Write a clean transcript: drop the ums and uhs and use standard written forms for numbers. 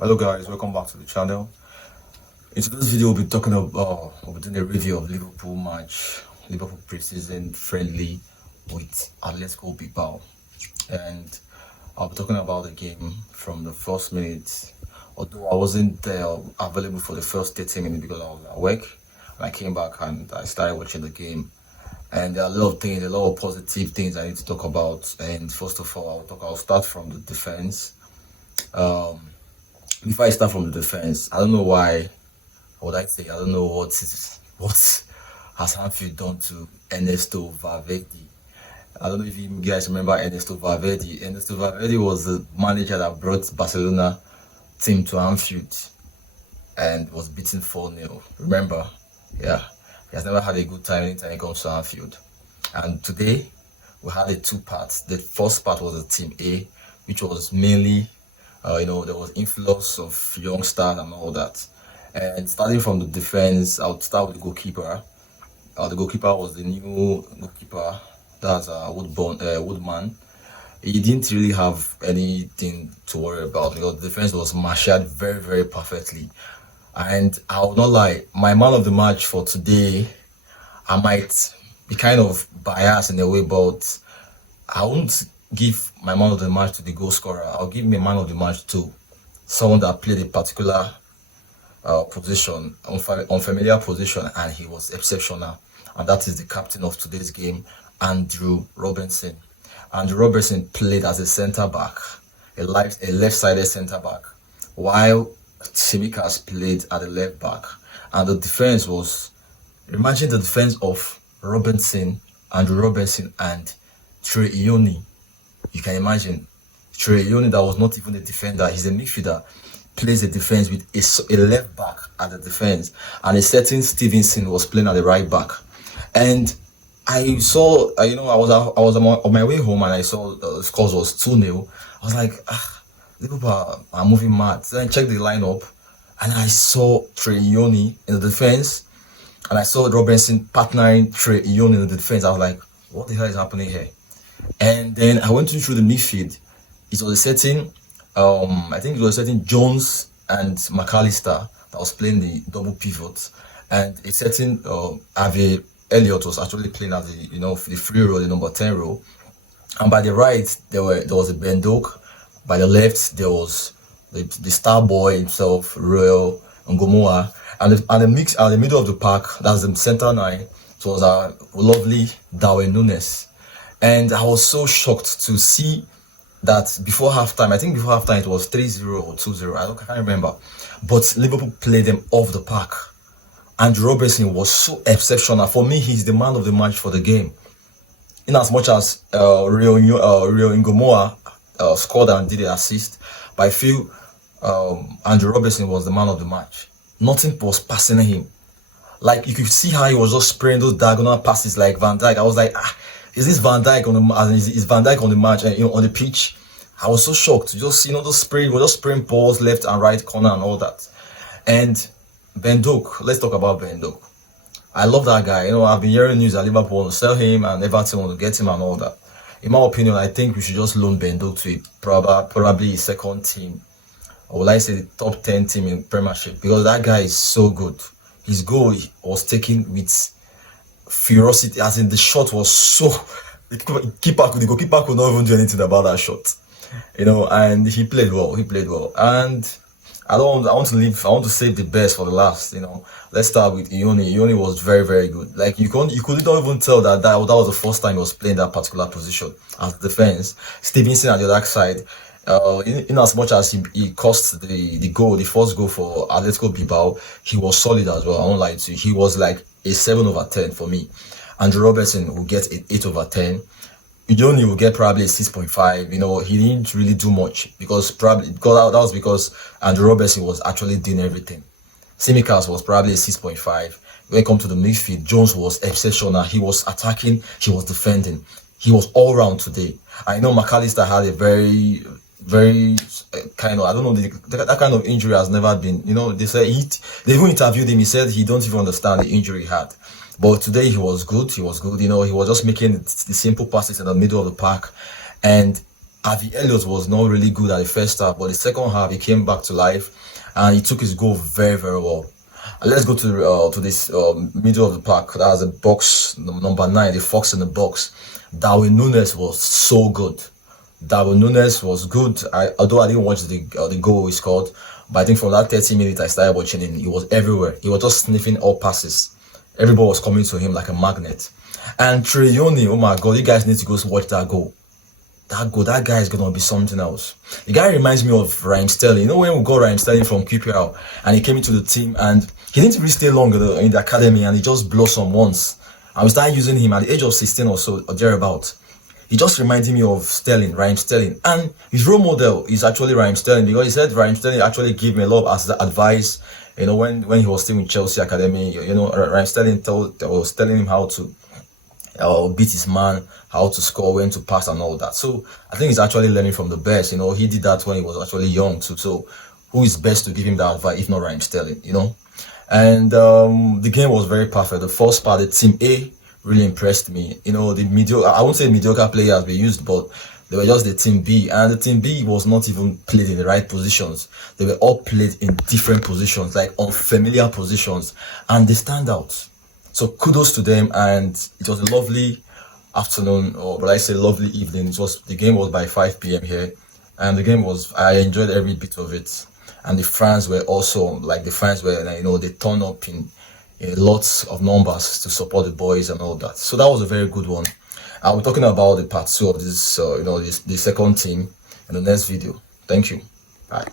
Hello guys, welcome back to the channel. In today's video, we'll be doing a review of Liverpool match, Liverpool preseason friendly with Athletic Bilbao, and I'll be talking about the game from the first minute. Although I wasn't available for the first 30 minutes because I was at work, and I came back and I started watching the game. And there are a lot of positive things I need to talk about. And first of all, I'll start from the defense. Before I start from the defense, I don't know why. I don't know what has Anfield done to Ernesto Valverde. I don't know if you guys remember Ernesto Valverde. Ernesto Valverde was the manager that brought Barcelona team to Anfield and was beaten 4-0. Remember? Yeah. He has never had a good time anytime he comes to Anfield. And today, we had two parts. The first part was the Team A, which was mainly, there was influx of youngsters and all that. And starting from the defense, I would start with the goalkeeper. The goalkeeper was the new goalkeeper, that's Woodman. He didn't really have anything to worry about because the defense was marshaled very, very perfectly. And I will not lie, my man of the match for today, I might be kind of biased in a way, but I won't give my man of the match to the goal scorer. I'll give my man of the match to someone that played a particular position, unfamiliar position, and he was exceptional. And that is the captain of today's game, Andrew Robertson. Andrew Robertson played as a centre back, a left-sided centre back, while Tsimikas played at the left back. And the defense was, imagine the defense of Robertson, Andrew Robertson, and Trey Ioni. You can imagine Trey Ioni, that was not even a defender, he's a midfielder, plays a defense with a left back at the defense, and a certain Stevenson was playing at the right back. And I saw, I was on my way home and I saw the score was 2-0. I was like, Liverpool are moving mad. So then I checked the lineup and I saw Trey Ioni in the defense, and I saw Robertson partnering Trey Ioni in the defense. I was like, what the hell is happening here? And then I went through the midfield. It was a certain, I think it was a certain Jones and McAllister that was playing the double pivot, and a certain Ave Elliott was actually playing at the free role, the number 10 role. And by the right, there was a Ben Doak. By the left, there was the star boy himself, Royal Ngomoa. And the middle of the pack, that's the center nine, it was a lovely Darwin Núñez. And I was so shocked to see that before halftime, I think before halftime it was 3-0 or 2-0, I can't remember. But Liverpool played them off the park. And Robertson was so exceptional. For me, he's the man of the match for the game. In as much as Rio Ngomoa scored and did the assist, but I feel Andrew Robertson was the man of the match. Nothing was passing him. Like, you could see how he was just spraying those diagonal passes like Van Dijk. I was like, is this Van Dijk is Van Dijk on the match and on the pitch? I was so shocked. Just those spraying balls left and right corner and all that. And Ben Doak, let's talk about Ben Doak. I love that guy. I've been hearing news that Liverpool want to sell him and Everton want to get him and all that. In my opinion, I think we should just loan Ben Doak to probably his second team, or will I say the top 10 team in Premiership, because that guy is so good. His goal was taken with ferocity, as in the shot was so the goalkeeper could not even do anything about that shot. And he played well. And I want to save the best for the last. Let's start with Ioni. Ioni was very, very good. Like, you couldn't even tell that was the first time he was playing that particular position as defense. Stevenson at the other side, in as much as he cost the first goal for Athletic Bilbao, he was solid as well. I won't lie to you. He was like a 7/10 for me. Andrew Robertson will get an 8/10. Ioni will get probably a 6.5. He didn't really do much because that was because Andrew Robertson was actually doing everything. Tsimikas was probably a 6.5. When it comes to the midfield, Jones was exceptional. He was attacking, he was defending. He was all round today. I know McAllister had a very, very kind of, I don't know, that kind of injury has never been, they said they even interviewed him. He said he don't even understand the injury he had. But today he was good. He was good. He was just making the simple passes in the middle of the park. And Harvey Elliott was not really good at the first half, but the second half he came back to life and he took his goal very, very well. And let's go to this middle of the park. That was a box number 9, the fox in the box. Darwin Núñez was so good. Darwin Núñez was good. Although I didn't watch the goal he scored, but I think from that 30 minutes I started watching him, he was everywhere. He was just sniffing all passes. Everybody was coming to him like a magnet. And Treyoni, oh my God, you guys need to go watch that goal. That guy is gonna be something else. The guy reminds me of Raheem Sterling. You know when we got Raheem Sterling from QPR and he came into the team and he didn't really stay long in the academy and he just blossomed once. And we started using him at the age of 16 or so, or thereabout. He just reminded me of Raheem Sterling. And his role model is actually Raheem Sterling, because he said Raheem Sterling actually gave me a lot of advice, you know, when he was still in Chelsea Academy. You know, Raheem Sterling was telling him how to beat his man, how to score, when to pass and all that. So I think he's actually learning from the best. You know, he did that when he was actually young too. So who is best to give him that advice if not Raheem Sterling, you know? And the game was very perfect. The first part, the team A really impressed me. You know, the mediocre, I won't say mediocre players were used, but they were just the team B, and the team B was not even played in the right positions. They were all played in different positions, like unfamiliar positions, and they stand out. So kudos to them, and it was a lovely afternoon, or but I say lovely evening. The game was by 5 p.m. here, and the game was, I enjoyed every bit of it. And the fans were also, like, the fans were, you know, they turned up in lots of numbers to support the boys and all that. So that was a very good one. I'll be talking about the part 2 of this, you know, the second team in the next video. Thank you. Bye.